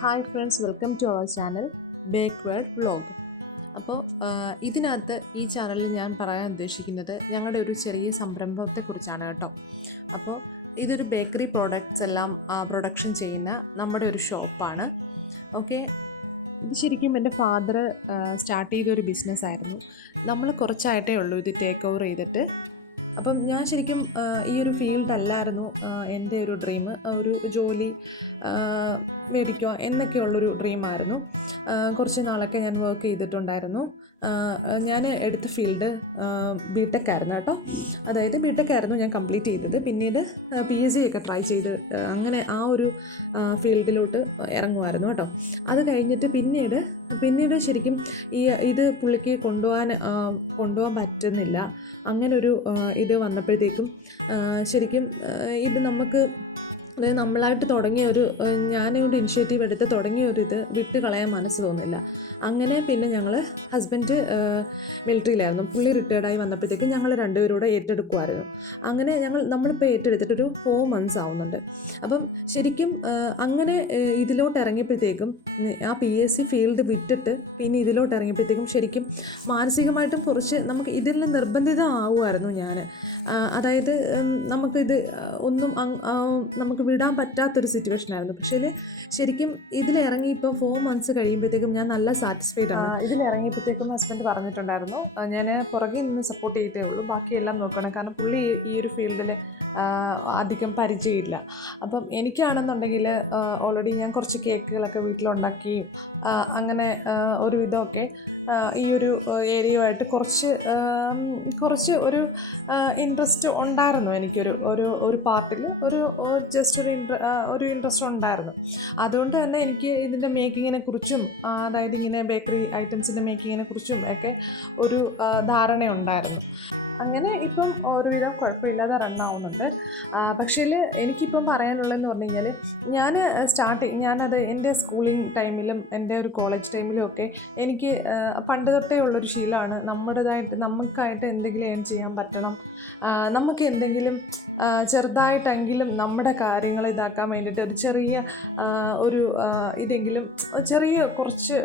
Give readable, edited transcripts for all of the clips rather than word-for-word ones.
Hi friends, welcome to our channel backward vlog. അപ്പോൾ ഇതിനകത്ത് ഈ ചാനലിൽ ഞാൻ പറയാൻ ഉദ്ദേശിക്കുന്നത് ഞങ്ങളുടെ ഒരു ചെറിയ സംരംഭത്തെക്കുറിച്ചാണ് കേട്ടോ. അപ്പോൾ ഇതൊരു ബേക്കറി പ്രോഡക്റ്റ്സ് എല്ലാം പ്രൊഡക്ഷൻ ചെയ്യുന്ന നമ്മുടെ ഒരു ഷോപ്പാണ്. ഓക്കെ, ഇത് ശരിക്കും എൻ്റെ ഫാദർ സ്റ്റാർട്ട് ചെയ്തൊരു ബിസിനസ്സായിരുന്നു. നമ്മൾ കുറച്ചായിട്ടേ ഉള്ളൂ ഇത് ടേക്ക് ഓവർ ചെയ്തിട്ട്. അപ്പം ഞാൻ ശരിക്കും ഈ ഒരു ഫീൽഡല്ലായിരുന്നു എൻ്റെ ഒരു ഡ്രീം. ഒരു ജോലി മേടിക്കുക എന്നൊക്കെയുള്ളൊരു ഡ്രീമായിരുന്നു. കുറച്ച് നാളൊക്കെ ഞാൻ വർക്ക് ചെയ്തിട്ടുണ്ടായിരുന്നു. ഞാൻ എടുത്ത ഫീൽഡ് ബിടെക് ആയിരുന്നു കേട്ടോ. അതായത് ബിടെക് ആയിരുന്നു ഞാൻ കംപ്ലീറ്റ് ചെയ്തത്. പിന്നീട് PhD ഒക്കെ ട്രൈ ചെയ്ത് അങ്ങനെ ആ ഒരു ഫീൽഡിലോട്ട് ഇറങ്ങുമായിരുന്നു കേട്ടോ. അത് കഴിഞ്ഞിട്ട് പിന്നീട് ശരിക്കും ഇത് പുള്ളിക്ക് കൊണ്ടുപോകാൻ പറ്റുന്നില്ല. അങ്ങനൊരു ഇത് വന്നപ്പോഴത്തേക്കും ശരിക്കും ഇത് നമുക്ക്, അതായത് നമ്മളായിട്ട് തുടങ്ങിയ ഞാനൊരു ഇനിഷ്യേറ്റീവ് എടുത്ത് തുടങ്ങിയ ഇത് വിട്ട് കളയാൻ മനസ്സ് തോന്നില്ല. അങ്ങനെ പിന്നെ ഞങ്ങൾ ഹസ്ബൻഡ് മിലിറ്ററിയിലായിരുന്നു. പുള്ളി റിട്ടയർഡായി വന്നപ്പോഴത്തേക്കും ഞങ്ങൾ രണ്ടുപേരൂടെ ഏറ്റെടുക്കുമായിരുന്നു. അങ്ങനെ നമ്മളിപ്പോൾ ഏറ്റെടുത്തിട്ടൊരു 4 months ആവുന്നുണ്ട്. അപ്പം ശരിക്കും അങ്ങനെ ഇതിലോട്ട് ഇറങ്ങിയപ്പോഴത്തേക്കും ആ PSC ഫീൽഡ് വിട്ടിട്ട് പിന്നെ ഇതിലോട്ട് ഇറങ്ങിയപ്പോഴത്തേക്കും ശരിക്കും മാനസികമായിട്ടും കുറച്ച് നമുക്ക് ഇതിൽ നിർബന്ധിതമാവുമായിരുന്നു ഞാൻ. അതായത് നമുക്കിത് ഒന്നും നമുക്ക് വിടാൻ പറ്റാത്തൊരു സിറ്റുവേഷനായിരുന്നു. പക്ഷേ ശരിക്കും ഇതിലിറങ്ങി ഇപ്പോൾ 4 months കഴിയുമ്പോഴത്തേക്കും ഞാൻ നല്ല സാറ്റിസ്ഫൈഡ് ആണ്. ഇതിലിറങ്ങിയപ്പോഴത്തേക്കും ഹസ്ബൻഡ് പറഞ്ഞിട്ടുണ്ടായിരുന്നു ഞാൻ പുറകെ നിന്ന് സപ്പോർട്ട് ചെയ്തേ ഉള്ളൂ, ബാക്കിയെല്ലാം നോക്കണം. കാരണം പുള്ളി ഈ ഒരു ഫീൽഡിൽ അധികം പരിചയമില്ല. അപ്പം എനിക്കാണെന്നുണ്ടെങ്കിൽ ഓൾറെഡി ഞാൻ കുറച്ച് കേക്കുകളൊക്കെ വീട്ടിലുണ്ടാക്കി അങ്ങനെ ഒരു വിധമൊക്കെ ഈ ഒരു ഏരിയയുമായിട്ട് കുറച്ച് ഒരു ഇൻട്രസ്റ്റ് ഉണ്ടായിരുന്നു. എനിക്കൊരു ഒരു പാർട്ടിൽ ജസ്റ്റ് ഒരു ഇൻട്രസ്റ്റ് ഉണ്ടായിരുന്നു. അതുകൊണ്ട് തന്നെ എനിക്ക് ഇതിൻ്റെ മേക്കിങ്ങിനെ കുറിച്ചും അതായത് ഇങ്ങനെ ബേക്കറി ഐറ്റംസിൻ്റെ മേക്കിങ്ങിനെ കുറിച്ചും ഒക്കെ ഒരു ധാരണയുണ്ടായിരുന്നു. അങ്ങനെ ഇപ്പം ഒരുവിധം കുഴപ്പമില്ലാതെ റണ്ണാവുന്നുണ്ട്. പക്ഷേ എനിക്കിപ്പം പറയാനുള്ളതെന്ന് പറഞ്ഞു കഴിഞ്ഞാൽ ഞാനത് എൻ്റെ സ്കൂളിങ് ടൈമിലും എൻ്റെ ഒരു കോളേജ് ടൈമിലും ഒക്കെ എനിക്ക് പണ്ട് തൊട്ടേ ഉള്ളൊരു ശീലമാണ് നമുക്കായിട്ട് എന്തെങ്കിലും ഏൺ ചെയ്യാൻ പറ്റണം, നമുക്ക് എന്തെങ്കിലും ചെറുതായിട്ടെങ്കിലും നമ്മുടെ കാര്യങ്ങൾ ഇതാക്കാൻ വേണ്ടിയിട്ട് ഒരു ചെറിയ ഇതെങ്കിലും കുറച്ച്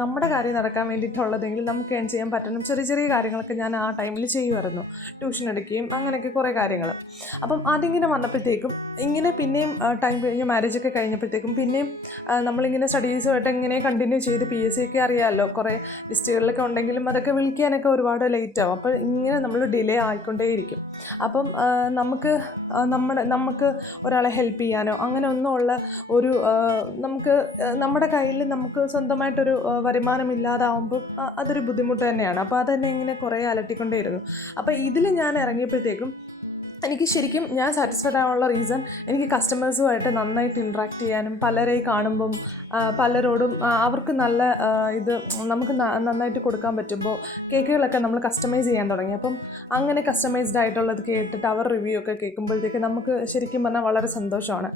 നമ്മുടെ കാര്യം നടക്കാൻ വേണ്ടിയിട്ടുള്ളതെങ്കിലും നമുക്ക് ഏൺ ചെയ്യാൻ പറ്റണം. ചെറിയ കാര്യങ്ങളൊക്കെ ഞാൻ ആ ടൈമിൽ ചെയ്യുമായിരുന്നു. ട്യൂഷൻ എടുക്കുകയും അങ്ങനെയൊക്കെ കുറേ കാര്യങ്ങൾ. അപ്പം അതിങ്ങനെ വന്നപ്പോഴത്തേക്കും ഇങ്ങനെ പിന്നെയും ടൈം കഴിഞ്ഞ് മാരേജൊക്കെ കഴിഞ്ഞപ്പോഴത്തേക്കും പിന്നെയും നമ്മളിങ്ങനെ സ്റ്റഡീസുമായിട്ട് ഇങ്ങനെ കണ്ടിന്യൂ ചെയ്ത് PSC ഒക്കെ അറിയാമല്ലോ, കുറേ ലിസ്റ്റുകളിലൊക്കെ ഉണ്ടെങ്കിലും അതൊക്കെ വിളിക്കാനൊക്കെ ഒരുപാട് ലേറ്റ് ആവും. അപ്പോൾ ഇങ്ങനെ നമ്മൾ ഡിലേ ആയിക്കൊണ്ടേയിരിക്കും. അപ്പം നമുക്ക് ഒരാളെ ഹെൽപ്പ് ചെയ്യാനോ അങ്ങനെ ഒന്നുമുള്ള നമുക്ക് നമ്മുടെ കയ്യിൽ നമുക്ക് സ്വന്തമായിട്ടൊരു വരുമാനം ഇല്ലാതാവുമ്പോൾ അതൊരു ബുദ്ധിമുട്ട് തന്നെയാണ്. അപ്പോൾ അതെന്നെ ഇങ്ങനെ കുറേ അലട്ടിക്കൊണ്ടേയിരുന്നു. അപ്പോൾ ഇതിൽ ഞാൻ ഇറങ്ങിയപ്പോഴത്തേക്കും എനിക്ക് ശരിക്കും ഞാൻ സാറ്റിസ്ഫൈഡ് ആവാനുള്ള റീസൺ എനിക്ക് കസ്റ്റമേഴ്സുമായിട്ട് നന്നായിട്ട് ഇൻട്രാക്ട് ചെയ്യാനും പലരെയും കാണുമ്പം പലരോടും അവർക്ക് നല്ല ഇത് നമുക്ക് നന്നായിട്ട് കൊടുക്കാൻ പറ്റുമ്പോൾ കേക്കുകളൊക്കെ നമ്മൾ കസ്റ്റമൈസ് ചെയ്യാൻ തുടങ്ങി. അപ്പം അങ്ങനെ കസ്റ്റമൈസ്ഡ് ആയിട്ടുള്ളത് കേട്ടിട്ട് അവർ റിവ്യൂ ഒക്കെ കേൾക്കുമ്പോഴത്തേക്ക് നമുക്ക് ശരിക്കും പറഞ്ഞാൽ വളരെ സന്തോഷമാണ്.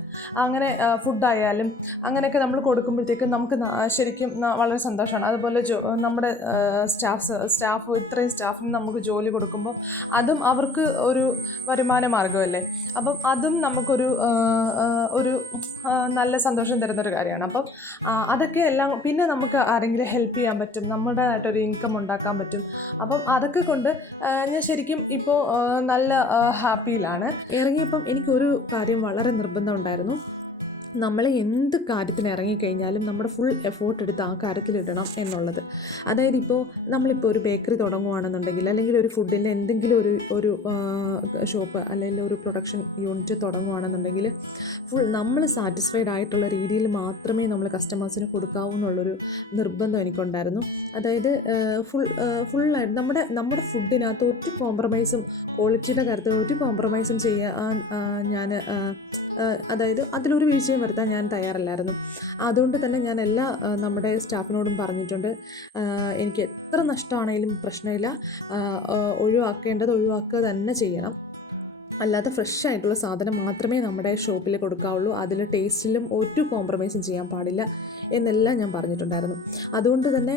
അങ്ങനെ ഫുഡായാലും അങ്ങനെയൊക്കെ നമ്മൾ കൊടുക്കുമ്പോഴത്തേക്കും നമുക്ക് ശരിക്കും വളരെ സന്തോഷമാണ്. അതുപോലെ നമ്മുടെ സ്റ്റാഫ് ഇത്രയും സ്റ്റാഫിന് നമുക്ക് ജോലി കൊടുക്കുമ്പോൾ അതും അവർക്ക് ഒരു വരുമാന മാർഗമല്ലേ. അപ്പം അതും നമുക്കൊരു നല്ല സന്തോഷം തരുന്നൊരു കാര്യമാണ്. അപ്പം അതൊക്കെ എല്ലാം പിന്നെ നമുക്ക് ആരെങ്കിലും ഹെൽപ്പ് ചെയ്യാൻ പറ്റും, നമ്മുടേതായിട്ടൊരു ഇൻകം ഉണ്ടാക്കാൻ പറ്റും. അപ്പം അതൊക്കെ കൊണ്ട് ഞാൻ ശരിക്കും ഇപ്പോൾ നല്ല ഹാപ്പിയിലാണ്. ഇറങ്ങിയപ്പം എനിക്കൊരു കാര്യം വളരെ നിർബന്ധം ഉണ്ടായിരുന്നു. നമ്മൾ എന്ത് കാര്യത്തിന് ഇറങ്ങിക്കഴിഞ്ഞാലും നമ്മുടെ ഫുൾ എഫേർട്ട് എടുത്ത് ആ കാര്യത്തിലിടണം എന്നുള്ളത്. അതായത് നമ്മളിപ്പോൾ ഒരു ബേക്കറി തുടങ്ങുകയാണെന്നുണ്ടെങ്കിൽ അല്ലെങ്കിൽ ഒരു ഫുഡിൻ്റെ എന്തെങ്കിലും ഒരു ഷോപ്പ് അല്ലെങ്കിൽ ഒരു പ്രൊഡക്ഷൻ യൂണിറ്റ് തുടങ്ങുകയാണെന്നുണ്ടെങ്കിൽ നമ്മൾ സാറ്റിസ്ഫൈഡ് ആയിട്ടുള്ള രീതിയിൽ മാത്രമേ നമ്മൾ കസ്റ്റമേഴ്സിന് കൊടുക്കാവൂ എന്നുള്ളൊരു നിർബന്ധം എനിക്കുണ്ടായിരുന്നു. അതായത് ഫുള്ളായിട്ട് നമ്മുടെ ഫുഡിനകത്ത് ഒരു കോംപ്രമൈസും ക്വാളിറ്റിയുടെ കാര്യത്തിൽ ഒരു കോംപ്രമൈസും ചെയ്യാൻ ഞാൻ അതായത് അതിലൊരു വീഴ്ചയും വരുത്താൻ ഞാൻ തയ്യാറല്ലായിരുന്നു. അതുകൊണ്ട് തന്നെ ഞാൻ നമ്മുടെ സ്റ്റാഫിനോടും പറഞ്ഞിട്ടുണ്ട്, എനിക്ക് എത്ര നഷ്ടമാണെങ്കിലും പ്രശ്നമില്ല, ഒഴിവാക്കുക തന്നെ ചെയ്യണം. അല്ലാതെ ഫ്രഷ് ആയിട്ടുള്ള സാധനം മാത്രമേ നമ്മുടെ ഷോപ്പിൽ കൊടുക്കാവുള്ളൂ. അതിൽ ടേസ്റ്റിലും ഒരു കോംപ്രമൈസും ചെയ്യാൻ പാടില്ല എന്നെല്ലാം ഞാൻ പറഞ്ഞിട്ടുണ്ടായിരുന്നു. അതുകൊണ്ട് തന്നെ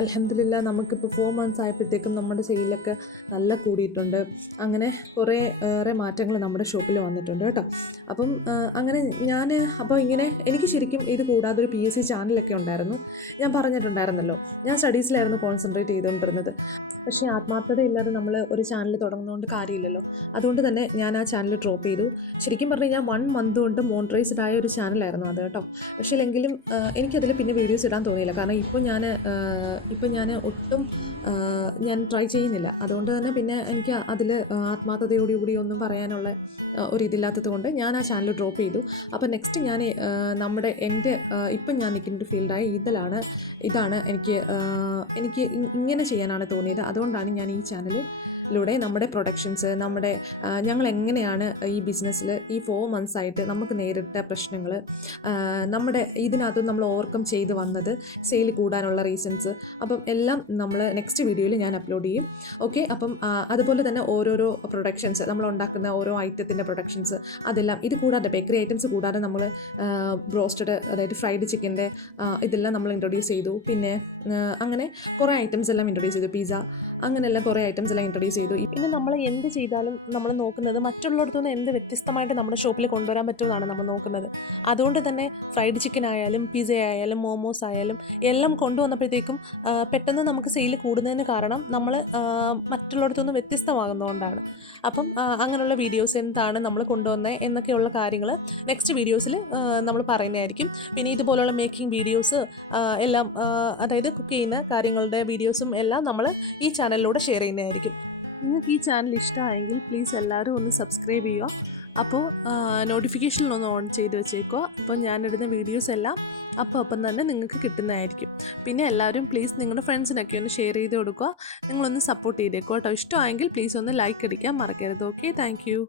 അൽഹംദുലില്ലാ നമുക്കിപ്പോൾ 4 മന്ത്സ് ആയപ്പോഴത്തേക്കും നമ്മുടെ സെയിലൊക്കെ നല്ല കൂടിയിട്ടുണ്ട്. അങ്ങനെ കുറേ ഏറെ മാറ്റങ്ങൾ നമ്മുടെ ഷോപ്പിൽ വന്നിട്ടുണ്ട് കേട്ടോ. അപ്പം അങ്ങനെ അപ്പോൾ ഇങ്ങനെ എനിക്ക് ശരിക്കും ഇത് കൂടാതെ ഒരു PSC ചാനലൊക്കെ ഉണ്ടായിരുന്നു. ഞാൻ പറഞ്ഞിട്ടുണ്ടായിരുന്നല്ലോ, ഞാൻ സ്റ്റഡീസിലായിരുന്നു കോൺസെൻട്രേറ്റ് ചെയ്തുകൊണ്ടിരുന്നത്. പക്ഷേ ആത്മാർത്ഥതയില്ലാതെ നമ്മൾ ഒരു ചാനൽ തുടങ്ങുന്നതുകൊണ്ട് കാര്യമില്ലല്ലോ. അതുകൊണ്ട് തന്നെ ഞാൻ ആ ചാനൽ ഡ്രോപ്പ് ചെയ്തു. ശരിക്കും പറഞ്ഞു കഴിഞ്ഞാൽ 1 മന്ത് കൊണ്ട് മോണിറ്ററൈസ്ഡ് ആയ ഒരു ചാനലായിരുന്നു അത് കേട്ടോ. പക്ഷേ എങ്കിലും എനിക്കതിൽ പിന്നെ വീഡിയോസ് ഇടാൻ തോന്നിയില്ല. കാരണം ഇപ്പം ഞാൻ ഒട്ടും ഞാൻ ട്രൈ ചെയ്യുന്നില്ല. അതുകൊണ്ട് തന്നെ പിന്നെ എനിക്ക് അതിൽ ആത്മാർത്ഥതയോടുകൂടി ഒന്നും പറയാനുള്ള ഒരിതില്ലാത്തത് കൊണ്ട് ഞാൻ ആ ചാനൽ ഡ്രോപ്പ് ചെയ്തു. അപ്പോൾ നെക്സ്റ്റ് ഞാൻ ഇപ്പം ഞാൻ നിൽക്കുന്ന ഒരു ഫീൽഡായ ഇതാണ് എനിക്ക് ഇങ്ങനെ ചെയ്യാനാണ് തോന്നിയത്. അതുകൊണ്ടാണ് ഞാൻ ഈ ചാനലിലൂടെ നമ്മുടെ പ്രൊഡക്ഷൻസ് ഞങ്ങൾ എങ്ങനെയാണ് ഈ ബിസിനസ്സിൽ ഈ 4 മന്ത്സ് ആയിട്ട് നമുക്ക് നേരിട്ട പ്രശ്നങ്ങൾ, ഇതിനകത്ത് നമ്മൾ ഓവർകം ചെയ്ത് വന്നത്, സെയിൽ കൂടാനുള്ള റീസൺസ്, അപ്പം എല്ലാം നമ്മൾ നെക്സ്റ്റ് വീഡിയോയിൽ ഞാൻ അപ്ലോഡ് ചെയ്യും. ഓക്കെ. അപ്പം അതുപോലെ തന്നെ ഓരോരോ പ്രൊഡക്ഷൻസ് നമ്മൾ ഉണ്ടാക്കുന്ന ഓരോ ഐറ്റത്തിൻ്റെ പ്രൊഡക്ഷൻസ് അതെല്ലാം, ഇത് കൂടാതെ ബേക്കറി ഐറ്റംസ് കൂടാതെ നമ്മൾ ബ്രോസ്റ്റഡ്, അതായത് ഫ്രൈഡ് ചിക്കൻ്റെ ഇതെല്ലാം നമ്മൾ ഇൻട്രൊഡ്യൂസ് ചെയ്തു. പിന്നെ അങ്ങനെ കുറേ ഐറ്റംസ് എല്ലാം ഇൻട്രൊഡ്യൂസ് ചെയ്തു. പിസ്സ, അങ്ങനെയെല്ലാം കുറേ ഐറ്റംസ് എല്ലാം ഇൻട്രൊഡ്യൂസ് ചെയ്തു. പിന്നെ നമ്മൾ എന്ത് ചെയ്താലും നമ്മൾ നോക്കുന്നത് മറ്റുള്ളവർക്ക് നിന്ന് എന്ത് വ്യത്യസ്തമായിട്ട് നമ്മുടെ ഷോപ്പിൽ കൊണ്ടുവരാൻ പറ്റുമെന്നാണ് നമ്മൾ നോക്കുന്നത്. അതുകൊണ്ട് തന്നെ ഫ്രൈഡ് ചിക്കൻ ആയാലും പിസ്സ ആയാലും മോമോസ് ആയാലും എല്ലാം കൊണ്ടുവന്നപ്പോഴത്തേക്കും പെട്ടെന്ന് നമുക്ക് സെയിൽ കൂടുന്നതിന് കാരണം നമ്മൾ മറ്റുള്ളവർക്ക് നിന്ന് വ്യത്യസ്തമാകുന്നതുകൊണ്ടാണ്. അപ്പം അങ്ങനെയുള്ള വീഡിയോസ് എന്താണ് നമ്മൾ കൊണ്ടുവന്നത് എന്നൊക്കെയുള്ള കാര്യങ്ങൾ നെക്സ്റ്റ് വീഡിയോസിൽ നമ്മൾ പറയുന്നതായിരിക്കും. പിന്നെ ഇതുപോലുള്ള മേക്കിംഗ് വീഡിയോസ് എല്ലാം, അതായത് കുക്ക് ചെയ്യുന്ന കാര്യങ്ങളുടെ വീഡിയോസും എല്ലാം നമ്മൾ ഈ ചാനലിലൂടെ ഷെയർ ചെയ്യുന്നതായിരിക്കും. നിങ്ങൾക്ക് ഈ ചാനൽ ഇഷ്ടമായെങ്കിൽ പ്ലീസ് എല്ലാവരും ഒന്ന് സബ്സ്ക്രൈബ് ചെയ്യുക. അപ്പോൾ നോട്ടിഫിക്കേഷനിലൊന്ന് ഓൺ ചെയ്ത് വെച്ചേക്കുക. അപ്പോൾ ഞാനിടുന്ന വീഡിയോസ് എല്ലാം അപ്പം തന്നെ നിങ്ങൾക്ക് കിട്ടുന്നതായിരിക്കും. പിന്നെ എല്ലാവരും പ്ലീസ് നിങ്ങളുടെ ഫ്രണ്ട്സിനൊക്കെ ഒന്ന് ഷെയർ ചെയ്ത് കൊടുക്കുക. നിങ്ങളൊന്ന് സപ്പോർട്ട് ചെയ്തേക്കുക കേട്ടോ. ഇഷ്ടമായെങ്കിൽ പ്ലീസ് ഒന്ന് ലൈക്ക് അടിക്കാൻ മറക്കരുത്. Okay, thank you.